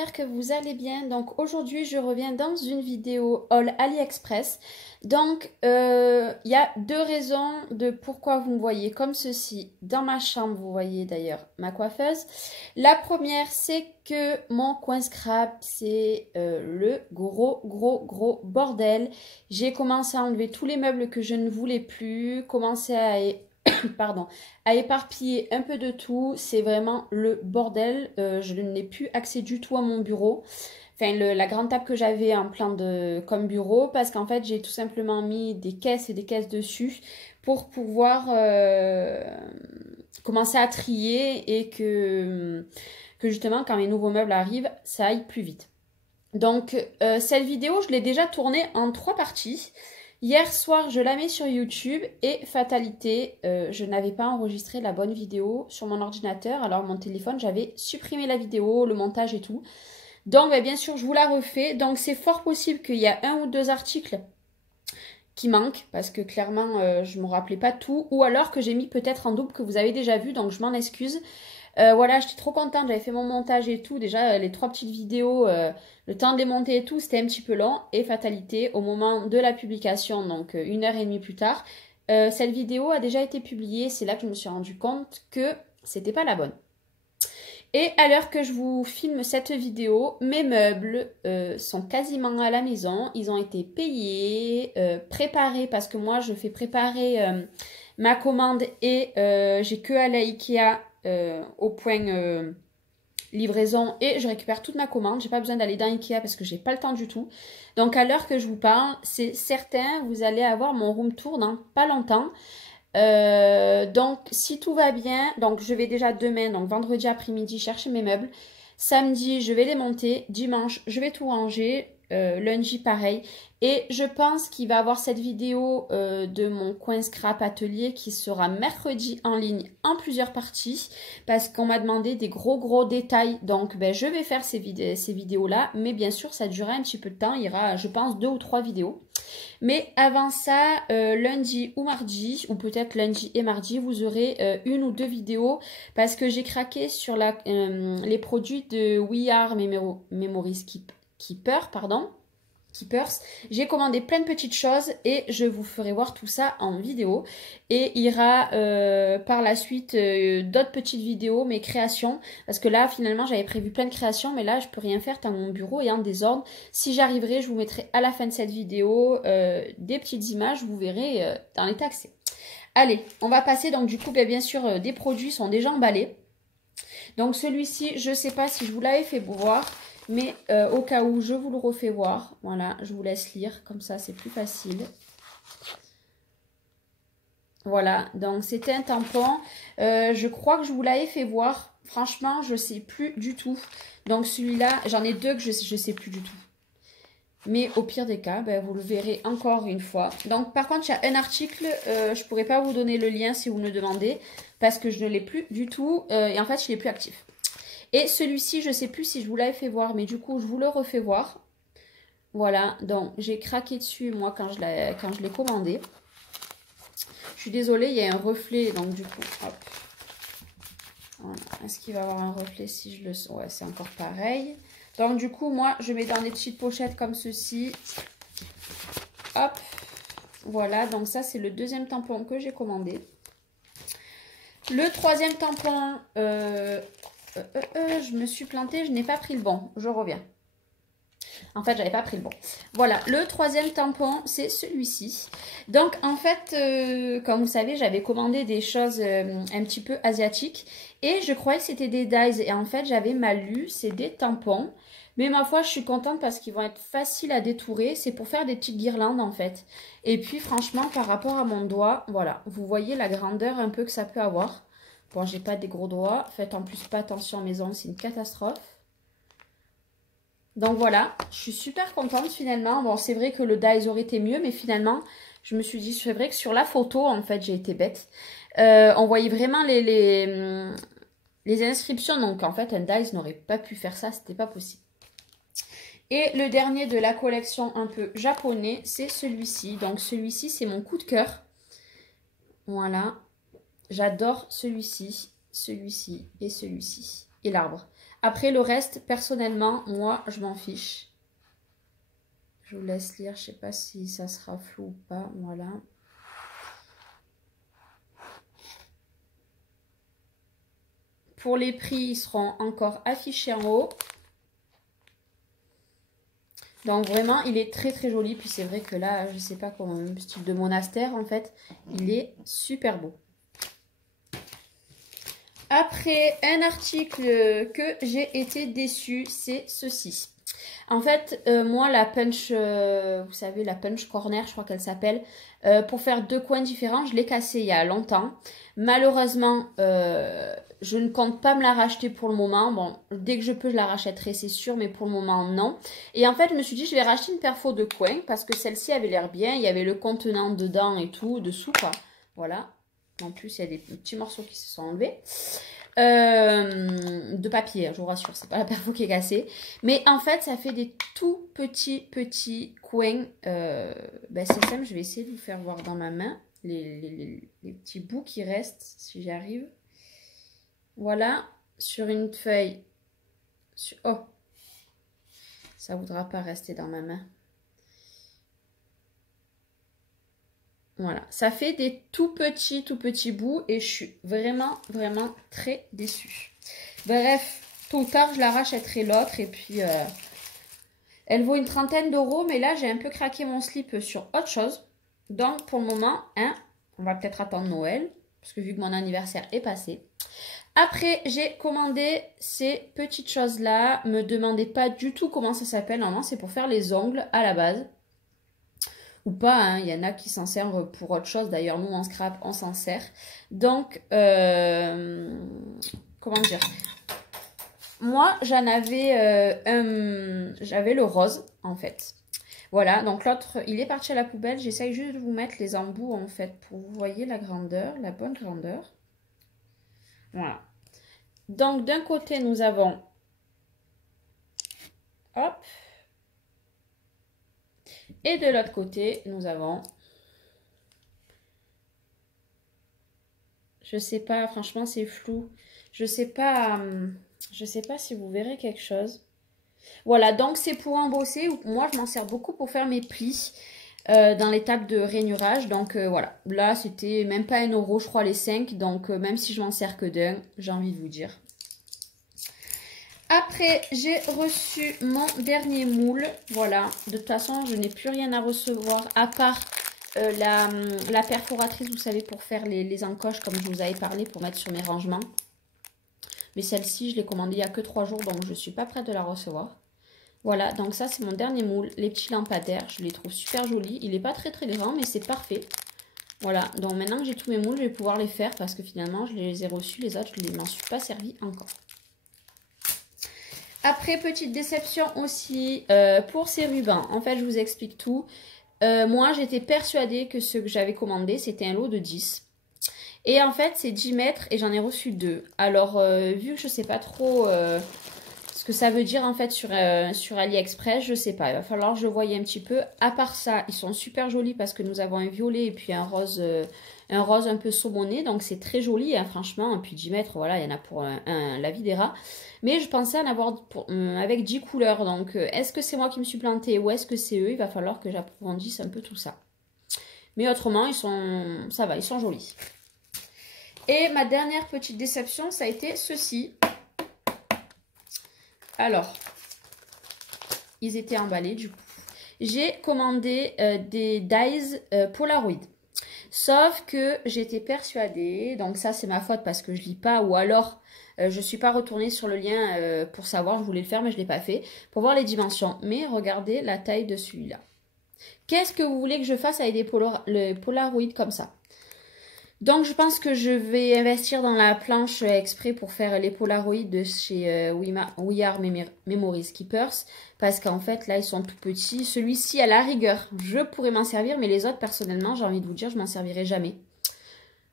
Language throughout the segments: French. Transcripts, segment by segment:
j'espère que vous allez bien. Donc aujourd'hui je reviens dans une vidéo haul AliExpress. Donc il y a deux raisons de pourquoi vous me voyez comme ceci dans ma chambre. Vous voyez d'ailleurs ma coiffeuse. La première, c'est que mon coin scrap, c'est le gros bordel. J'ai commencé à enlever tous les meubles que je ne voulais plus, commencé à pardon, à éparpiller un peu de tout. C'est vraiment le bordel. Je n'ai plus accès du tout à mon bureau. Enfin, la grande table que j'avais en plan de comme bureau, parce qu'en fait, j'ai tout simplement mis des caisses et des caisses dessus pour pouvoir commencer à trier et que justement, quand les nouveaux meubles arrivent, ça aille plus vite. Donc, cette vidéo, je l'ai déjà tournée en 3 parties. Hier soir, je la mets sur YouTube et fatalité, je n'avais pas enregistré la bonne vidéo sur mon ordinateur. Alors, mon téléphone, j'avais supprimé la vidéo, le montage et tout. Donc, bien sûr, je vous la refais. Donc, c'est fort possible qu'il y a 1 ou 2 articles qui manquent parce que clairement, je ne me rappelais pas tout. Ou alors que j'ai mis peut-être en double que vous avez déjà vu, donc je m'en excuse. Voilà, j'étais trop contente, j'avais fait mon montage et tout. Déjà, les 3 petites vidéos, le temps de les monter et tout, c'était un petit peu long. Et fatalité, au moment de la publication, donc 1h30 plus tard, cette vidéo a déjà été publiée. C'est là que je me suis rendu compte que c'était pas la bonne. Et à l'heure que je vous filme cette vidéo, mes meubles sont quasiment à la maison. Ils ont été payés, préparés, parce que moi, je fais préparer ma commande et j'ai que à la Ikea au point livraison et je récupère toute ma commande. J'ai pas besoin d'aller dans Ikea parce que j'ai pas le temps du tout. Donc à l'heure que je vous parle, c'est certain, vous allez avoir mon room tour dans pas longtemps. Donc si tout va bien, donc je vais déjà demain, donc vendredi après-midi, chercher mes meubles. Samedi, je vais les monter. Dimanche, je vais tout ranger. Lundi, pareil. Et je pense qu'il va y avoir cette vidéo de mon coin scrap atelier qui sera mercredi en ligne en plusieurs parties parce qu'on m'a demandé des gros détails. Donc, je vais faire ces vidéos-là. Mais bien sûr, ça durera un petit peu de temps. Il y aura, je pense, 2 ou 3 vidéos. Mais avant ça, lundi ou mardi, ou peut-être lundi et mardi, vous aurez 1 ou 2 vidéos parce que j'ai craqué sur les produits de We Are Memories Keepers. J'ai commandé plein de petites choses et je vous ferai voir tout ça en vidéo. Et il y aura par la suite d'autres petites vidéos, mes créations. Parce que là, finalement, j'avais prévu plein de créations, mais là, je peux rien faire tant mon bureau est en désordre. Si j'arriverai, je vous mettrai à la fin de cette vidéo des petites images, vous verrez dans l'état que c'est. Allez, on va passer. Donc du coup, bien sûr, des produits sont déjà emballés. Donc celui-ci, je ne sais pas si je vous l'avais fait voir. Mais au cas où, je vous le refais voir. Voilà, je vous laisse lire. Comme ça, c'est plus facile. Voilà, donc c'était un tampon. Je crois que je vous l'avais fait voir. Franchement, je ne sais plus du tout. Donc celui-là, j'en ai 2 que je ne sais plus du tout. Mais au pire des cas, vous le verrez encore une fois. Donc par contre, il y a un article. Je ne pourrais pas vous donner le lien si vous me le demandez. Parce que je ne l'ai plus du tout. Et en fait, je ne l'ai plus actif. Et celui-ci, je ne sais plus si je vous l'avais fait voir, mais du coup, je vous le refais voir. Voilà, donc j'ai craqué dessus, moi, quand je l'ai commandé. Je suis désolée, il y a un reflet, donc du coup, hop. Voilà. Est-ce qu'il va y avoir un reflet si je le sens? Ouais, c'est encore pareil. Donc du coup, moi, je mets dans des petites pochettes comme ceci. Hop. Voilà, donc ça, c'est le 2e tampon que j'ai commandé. Le 3e tampon... je me suis plantée, je n'ai pas pris le bon. Je reviens. En fait, j'avais pas pris le bon. Voilà, le 3e tampon, c'est celui-ci. Donc, en fait, comme vous savez, j'avais commandé des choses un petit peu asiatiques. Et je croyais que c'était des dyes. Et en fait, j'avais mal lu, c'est des tampons. Mais ma foi, je suis contente parce qu'ils vont être faciles à détourer. C'est pour faire des petites guirlandes, en fait. Et puis, franchement, par rapport à mon doigt, voilà. Vous voyez la grandeur un peu que ça peut avoir. Bon, j'ai pas des gros doigts. Faites en plus pas attention à mes ongles, c'est une catastrophe. Donc voilà, je suis super contente finalement. Bon, c'est vrai que le dies aurait été mieux, mais finalement, je me suis dit, c'est vrai que sur la photo, en fait, j'ai été bête. On voyait vraiment les inscriptions. Donc en fait, un dies n'aurait pas pu faire ça, c'était pas possible. Et le dernier de la collection un peu japonais, c'est celui-ci. Donc celui-ci, c'est mon coup de cœur. Voilà. J'adore celui-ci et celui-ci. Et l'arbre. Après, le reste, personnellement, moi, je m'en fiche. Je vous laisse lire. Je sais pas si ça sera flou ou pas. Voilà. Pour les prix, ils seront encore affichés en haut. Donc vraiment, il est très très joli. Puis c'est vrai que là, je sais pas comment, style de monastère en fait. Il est super beau. Après, un article que j'ai été déçue, c'est ceci. En fait, moi, la punch, vous savez, la punch corner, je crois qu'elle s'appelle, pour faire 2 coins différents, je l'ai cassée il y a longtemps. Malheureusement, je ne compte pas me la racheter pour le moment. Bon, dès que je peux, je la rachèterai, c'est sûr, mais pour le moment, non. Et en fait, je me suis dit, je vais racheter une perfo de coins, parce que celle-ci avait l'air bien. Il y avait le contenant dedans et tout, dessous, quoi. Voilà. En plus, il y a des petits morceaux qui se sont enlevés. De papier, je vous rassure, c'est pas la perfo qui est cassée. Mais en fait, ça fait des tout petits coins. Ben c'est simple, je vais essayer de vous faire voir dans ma main les petits bouts qui restent, si j'y arrive. Voilà, sur une feuille. Oh, ça voudra pas rester dans ma main. Voilà, ça fait des tout petits bouts et je suis vraiment très déçue. Bref, tôt ou tard, je la rachèterai l'autre et puis elle vaut une trentaine d'euros, mais là, j'ai un peu craqué mon slip sur autre chose. Donc, pour le moment, hein, on va peut-être attendre Noël, parce que vu que mon anniversaire est passé. Après, j'ai commandé ces petites choses-là. Me demandez pas du tout comment ça s'appelle. Normalement, c'est pour faire les ongles à la base. Ou pas, hein. Il y en a qui s'en servent pour autre chose. D'ailleurs, nous, en scrap, on s'en sert. Donc, comment dire? Moi, j'en avais j'avais le rose, en fait. Voilà, donc l'autre, il est parti à la poubelle. J'essaye juste de vous mettre les embouts, en fait, pour que vous voyez la grandeur, la bonne grandeur. Voilà. Donc, d'un côté, nous avons... Hop. Et de l'autre côté, nous avons... Je sais pas, franchement, c'est flou. Je sais pas si vous verrez quelque chose. Voilà, donc c'est pour embosser. Moi, je m'en sers beaucoup pour faire mes plis dans l'étape de rainurage. Donc voilà, là, c'était même pas 1 euro, je crois, les 5. Donc même si je m'en sers que d'un, j'ai envie de vous dire. Après, j'ai reçu mon dernier moule. Voilà, de toute façon, je n'ai plus rien à recevoir à part la perforatrice, vous savez, pour faire les encoches, comme je vous avais parlé, pour mettre sur mes rangements. Mais celle-ci, je l'ai commandée il n'y a que 3 jours, donc je ne suis pas prête de la recevoir. Voilà, donc ça, c'est mon dernier moule. Les petits lampadaires, je les trouve super jolis. Il n'est pas très grand, mais c'est parfait. Voilà, donc maintenant que j'ai tous mes moules, je vais pouvoir les faire parce que finalement, je les ai reçus. Les autres, je ne m'en suis pas servi encore. Après, petite déception aussi pour ces rubans. En fait, je vous explique tout. Moi, j'étais persuadée que ce que j'avais commandé, c'était un lot de 10. Et en fait, c'est 10 mètres et j'en ai reçu 2. Alors, vu que je ne sais pas trop ce que ça veut dire en fait sur AliExpress, je ne sais pas. Il va falloir que je voie un petit peu. À part ça, ils sont super jolis parce que nous avons un violet et puis un rose un peu saumonné. Donc, c'est très joli, hein, franchement. Et puis 10 mètres, voilà, il y en a pour la vie des rats. Mais je pensais en avoir avec 10 couleurs. Donc, est-ce que c'est moi qui me suis plantée ou est-ce que c'est eux? Il va falloir que j'approfondisse un peu tout ça. Mais autrement, ça va, ils sont jolis. Et ma dernière petite déception, ça a été ceci. Alors, ils étaient emballés du coup. J'ai commandé des dies Polaroid. Sauf que j'étais persuadée, donc ça c'est ma faute parce que je lis pas, ou alors je ne suis pas retournée sur le lien pour savoir, je voulais le faire mais je ne l'ai pas fait, pour voir les dimensions. Mais regardez la taille de celui-là. Qu'est-ce que vous voulez que je fasse avec des Polaroid comme ça? Donc, je pense que je vais investir dans la planche exprès pour faire les Polaroids de chez We Are Memories Keepers. Parce qu'en fait, là, ils sont tout petits. Celui-ci, à la rigueur, je pourrais m'en servir. Mais les autres, personnellement, j'ai envie de vous dire, je m'en servirai jamais.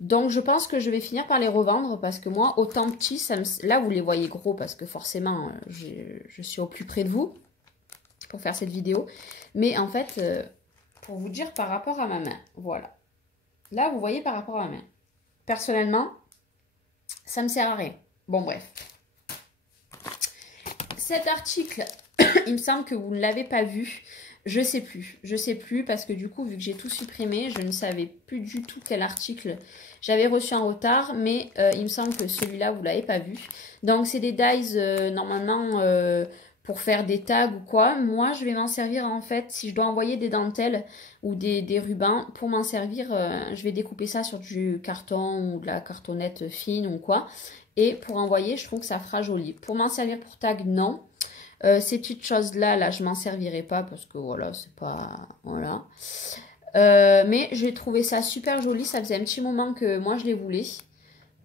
Donc, je pense que je vais finir par les revendre. Parce que moi, autant petits, là, vous les voyez gros. Parce que forcément, je suis au plus près de vous pour faire cette vidéo. Mais en fait, pour vous dire par rapport à ma main, voilà. Là, vous voyez par rapport à ma main. Personnellement, ça ne me sert à rien. Bon, bref. cet article, il me semble que vous ne l'avez pas vu. Je sais plus parce que du coup, vu que j'ai tout supprimé, je ne savais plus du tout quel article j'avais reçu en retard, mais il me semble que celui-là, vous ne l'avez pas vu. Donc, c'est des dies, normalement, pour faire des tags ou quoi. Moi, je vais m'en servir, en fait, si je dois envoyer des dentelles ou des rubans, pour m'en servir, je vais découper ça sur du carton ou de la cartonnette fine ou quoi. Et pour envoyer, je trouve que ça fera joli. Pour m'en servir pour tag, non. Ces petites choses-là, là, je m'en servirai pas parce que voilà, c'est pas... Voilà. Mais j'ai trouvé ça super joli. Ça faisait un petit moment que moi, je les voulais.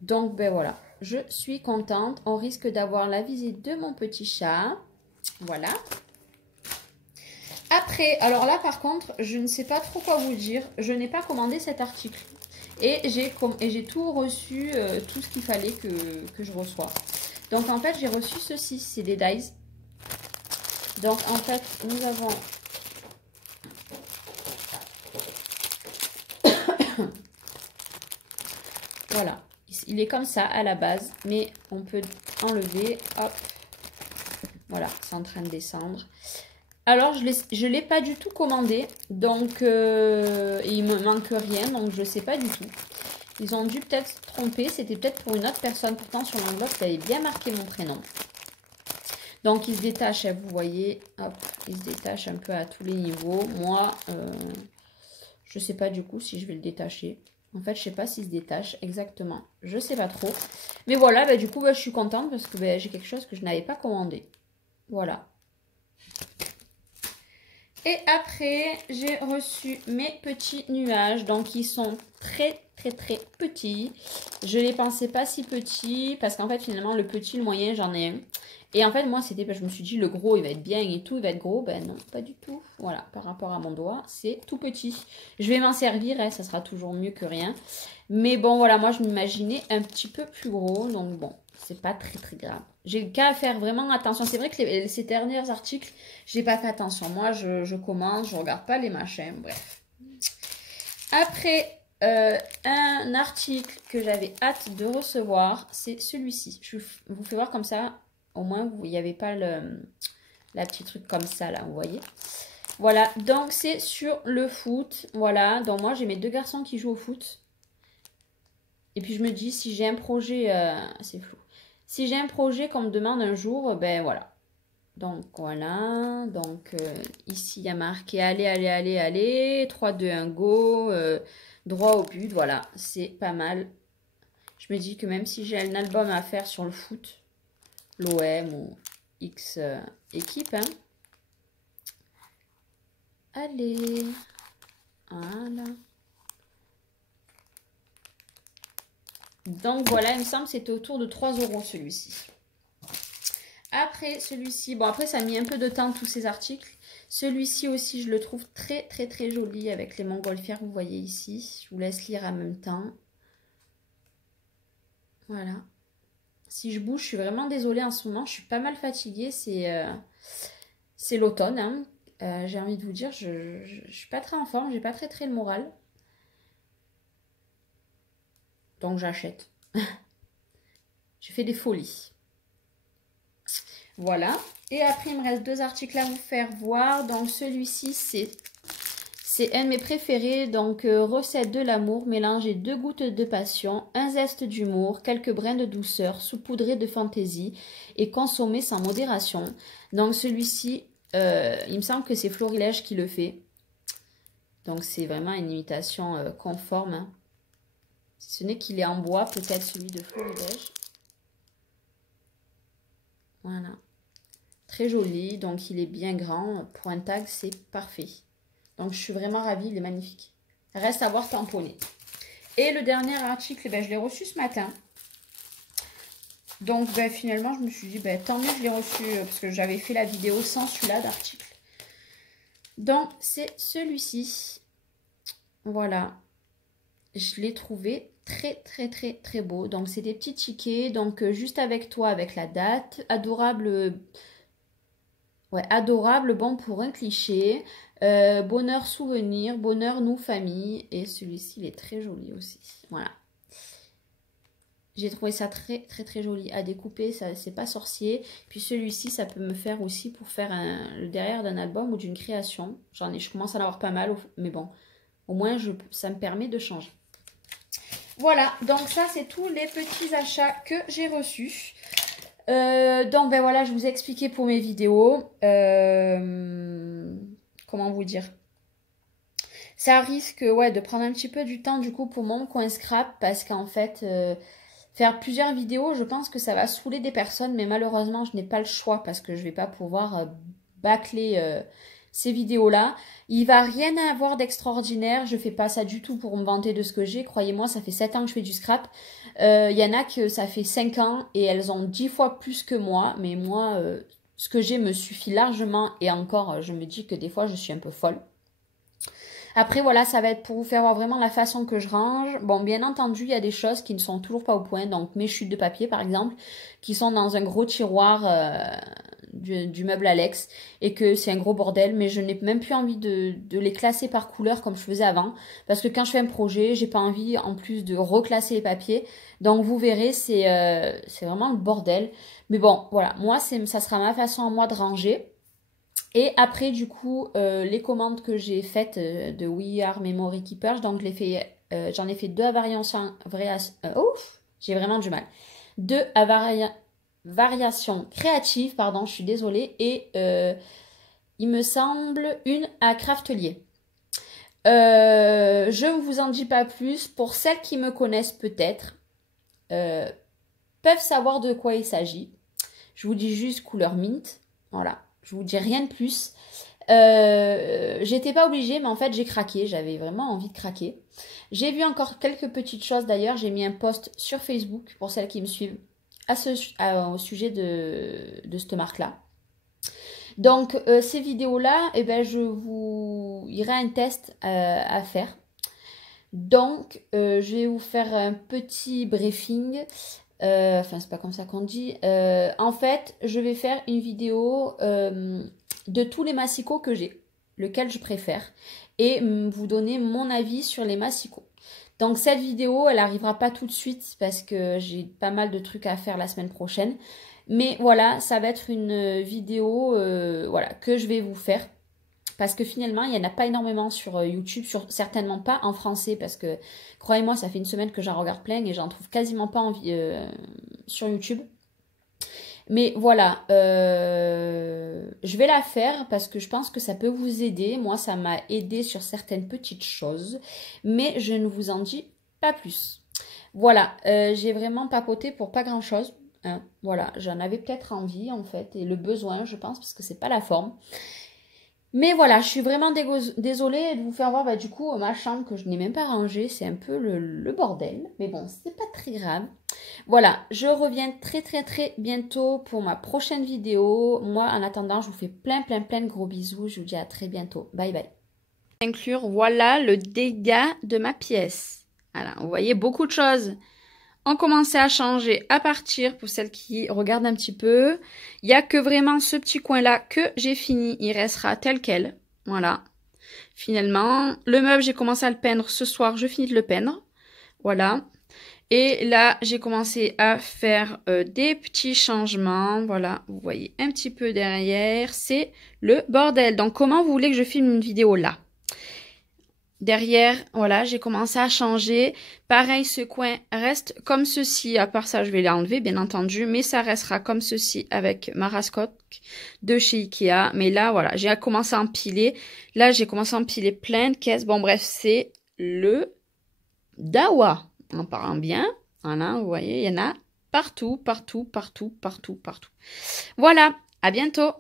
Donc, ben voilà. Je suis contente. On risque d'avoir la visite de mon petit chat. Voilà. Après, alors là, par contre, je ne sais pas trop quoi vous dire. Je n'ai pas commandé cet article. Et j'ai tout reçu, tout ce qu'il fallait que je reçois. Donc, en fait, j'ai reçu ceci. C'est des dies. Donc, en fait, nous avons... Voilà. Il est comme ça à la base, mais on peut enlever. Hop. Voilà, c'est en train de descendre. Alors, je l'ai pas du tout commandé. Donc, il me manque rien. Donc, je sais pas du tout. Ils ont dû peut-être se tromper. C'était peut-être pour une autre personne. Pourtant, sur l'enveloppe, il avait bien marqué mon prénom. Donc, il se détache, vous voyez, hop, il se détache un peu à tous les niveaux. Moi, je ne sais pas du coup si je vais le détacher. En fait, je ne sais pas s'il se détache exactement. Je ne sais pas trop. Mais voilà, bah, du coup, bah, je suis contente parce que bah, j'ai quelque chose que je n'avais pas commandé. Voilà. Et après, j'ai reçu mes petits nuages. Donc, ils sont très petits. Je les pensais pas si petits parce qu'en fait, finalement, le petit, le moyen, j'en ai un. Et en fait, moi, c'était, je me suis dit, le gros, il va être bien et tout, il va être gros. Ben non, pas du tout. Voilà, par rapport à mon doigt, c'est tout petit. Je vais m'en servir, hein, ça sera toujours mieux que rien. Mais bon, voilà, moi, je m'imaginais un petit peu plus gros. Donc bon, c'est pas très grave. J'ai qu'à faire vraiment attention. C'est vrai que ces derniers articles, j'ai pas fait attention. Moi, je commence, je regarde pas les machins, bref. Après, un article que j'avais hâte de recevoir, c'est celui-ci. Je vous fais voir comme ça. Au moins, il n'y avait pas la petite truc comme ça, là, vous voyez. Voilà, donc c'est sur le foot. Voilà, donc moi, j'ai mes deux garçons qui jouent au foot. Et puis, je me dis, si j'ai un projet... c'est flou. Si j'ai un projet qu'on me demande un jour, ben voilà. Donc, voilà. Donc, ici, il y a marqué « Allez, 3, 2, 1, go droit au but, voilà. C'est pas mal. Je me dis que même si j'ai un album à faire sur le foot, l'OM ou X équipe, hein. Allez. Voilà. Donc voilà, il me semble que c'était autour de 3 € celui-ci. Après celui-ci, bon après ça a mis un peu de temps tous ces articles. Celui-ci aussi je le trouve très joli avec les montgolfières, vous voyez ici. Je vous laisse lire en même temps. Voilà. Si je bouge, je suis vraiment désolée en ce moment. Je suis pas mal fatiguée. C'est l'automne. Hein. J'ai envie de vous dire, je suis pas très en forme. J'ai pas très le moral. Donc j'achète. J'ai fait des folies. Voilà. Et après, il me reste 2 articles à vous faire voir. Donc celui-ci, c'est un de mes préférés. Donc recette de l'amour, mélanger 2 gouttes de passion, un zeste d'humour, quelques brins de douceur, saupoudré de fantaisie et consommé sans modération. Donc celui-ci, il me semble que c'est Florilège qui le fait. Donc c'est vraiment une imitation conforme. Hein. Si ce n'est qu'il est en bois, peut-être celui de Florilège. Voilà. Très joli, donc il est bien grand. Pour un tag, c'est parfait. Donc je suis vraiment ravie, il est magnifique. Reste à voir tamponné. Et le dernier article, ben, je l'ai reçu ce matin. Donc ben, finalement, je me suis dit, ben, tant mieux, je l'ai reçu parce que j'avais fait la vidéo sans celui-là d'article. Donc c'est celui-ci. Voilà. Je l'ai trouvé très beau. Donc c'est des petits tickets. Donc juste avec toi, avec la date. Adorable. Ouais, adorable, bon pour un cliché. Bonheur souvenir, bonheur nous famille. Et celui-ci, il est très joli aussi. Voilà. J'ai trouvé ça très joli à découper, ça c'est pas sorcier. Puis celui-ci, ça peut me faire aussi pour faire le derrière d'un album ou d'une création. Je commence à en avoir pas mal, mais bon, au moins ça me permet de changer. Voilà, donc ça c'est tous les petits achats que j'ai reçus. Donc ben voilà, je vous ai expliqué pour mes vidéos. Comment vous dire? Ça risque de prendre un petit peu du temps du coup pour mon coin scrap parce qu'en fait, faire plusieurs vidéos, je pense que ça va saouler des personnes, mais malheureusement, je n'ai pas le choix parce que je vais pas pouvoir bâcler ces vidéos-là. Il va rien avoir d'extraordinaire, je fais pas ça du tout pour me vanter de ce que j'ai. Croyez-moi, ça fait 7 ans que je fais du scrap. Il y en a que ça fait 5 ans et elles ont 10 fois plus que moi, mais moi, ce que j'ai me suffit largement et encore, je me dis que des fois, je suis un peu folle. Après, voilà, ça va être pour vous faire voir vraiment la façon que je range. Bon, bien entendu, il y a des choses qui ne sont toujours pas au point. Donc, mes chutes de papier, par exemple, qui sont dans un gros tiroir du meuble Alex. Et que c'est un gros bordel. Mais je n'ai même plus envie de les classer par couleur comme je faisais avant. Parce que quand je fais un projet, j'ai pas envie, en plus, de reclasser les papiers. Donc, vous verrez, c'est vraiment le bordel. Mais bon, voilà. Moi, ça sera ma façon à moi de ranger. Et après, du coup, les commandes que j'ai faites de We Are Memory Keepers, donc j'en ai fait 2 à j'ai vraiment du mal. 2 à variation créative, pardon, je suis désolée, et il me semble une à Craftelier. Je ne vous en dis pas plus. Pour celles qui me connaissent peut-être, peuvent savoir de quoi il s'agit. Je vous dis juste couleur mint, voilà. Je vous dis rien de plus. J'étais pas obligée, mais en fait, j'ai craqué. J'avais vraiment envie de craquer. J'ai vu encore quelques petites choses d'ailleurs. J'ai mis un post sur Facebook pour celles qui me suivent au sujet de cette marque-là. Donc, ces vidéos-là, eh ben, il y aura un test à faire. Donc, je vais vous faire un petit briefing. Enfin, c'est pas comme ça qu'on dit. En fait, je vais faire une vidéo de tous les massicots que j'ai, lequel je préfère, et vous donner mon avis sur les massicots. Donc, cette vidéo, elle arrivera pas tout de suite parce que j'ai pas mal de trucs à faire la semaine prochaine. Mais voilà, ça va être une vidéo voilà, que je vais vous faire. Parce que finalement, il n'y en a pas énormément sur YouTube, certainement pas en français, parce que, croyez-moi, ça fait une semaine que j'en regarde plein et j'en trouve quasiment pas sur YouTube. Mais voilà, je vais la faire parce que je pense que ça peut vous aider. Moi, ça m'a aidé sur certaines petites choses, mais je ne vous en dis pas plus. Voilà, j'ai vraiment papoté pour pas grand-chose. Hein. Voilà, j'en avais peut-être envie, en fait, et le besoin, je pense, parce que c'est pas la forme. Mais voilà, je suis vraiment désolée de vous faire voir du coup ma chambre que je n'ai même pas rangée. C'est un peu le bordel. Mais bon, c'est pas très grave. Voilà, je reviens très bientôt pour ma prochaine vidéo. Moi, en attendant, je vous fais plein de gros bisous. Je vous dis à très bientôt. Bye bye. Inclure, voilà le dégât de ma pièce. Voilà, vous voyez beaucoup de choses ont commencé à changer, à partir pour celles qui regardent un petit peu. Il n'y a que vraiment ce petit coin-là que j'ai fini. Il restera tel quel. Voilà. Finalement, le meuble, j'ai commencé à le peindre ce soir. Je finis de le peindre. Voilà. Et là, j'ai commencé à faire des petits changements. Voilà, vous voyez un petit peu derrière. C'est le bordel. Donc, comment vous voulez que je filme une vidéo là? Derrière, voilà, j'ai commencé à changer. Pareil, ce coin reste comme ceci. À part ça, je vais l'enlever, bien entendu. Mais ça restera comme ceci avec ma rascotte de chez Ikea. Mais là, voilà, j'ai commencé à empiler. Là, j'ai commencé à empiler plein de caisses. Bon, bref, c'est le dawa. En parlant bien, voilà, vous voyez, il y en a partout. Voilà, à bientôt.